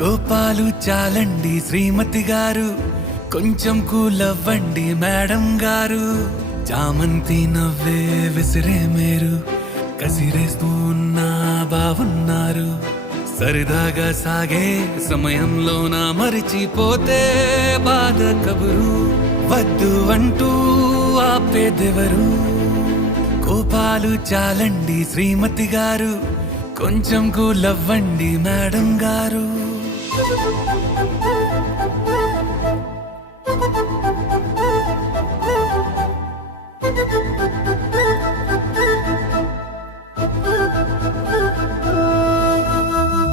కోపాలు చాలండి శ్రీమతి గారు, కొంచెం కూలవ్వండి మేడం గారు. చామంతి నవ్వే విసిరే మేరు, కసిరేస్తూ ఉన్నా బావున్నారు. సరదాగా సాగే సమయంలోన మరిచిపోతే బాధ కబురు. వద్దు అంటూ ఆపేదెవరు? కోపాలు చాలండి శ్రీమతి గారు, కొంచెం కూలవ్వండి మేడం గారు.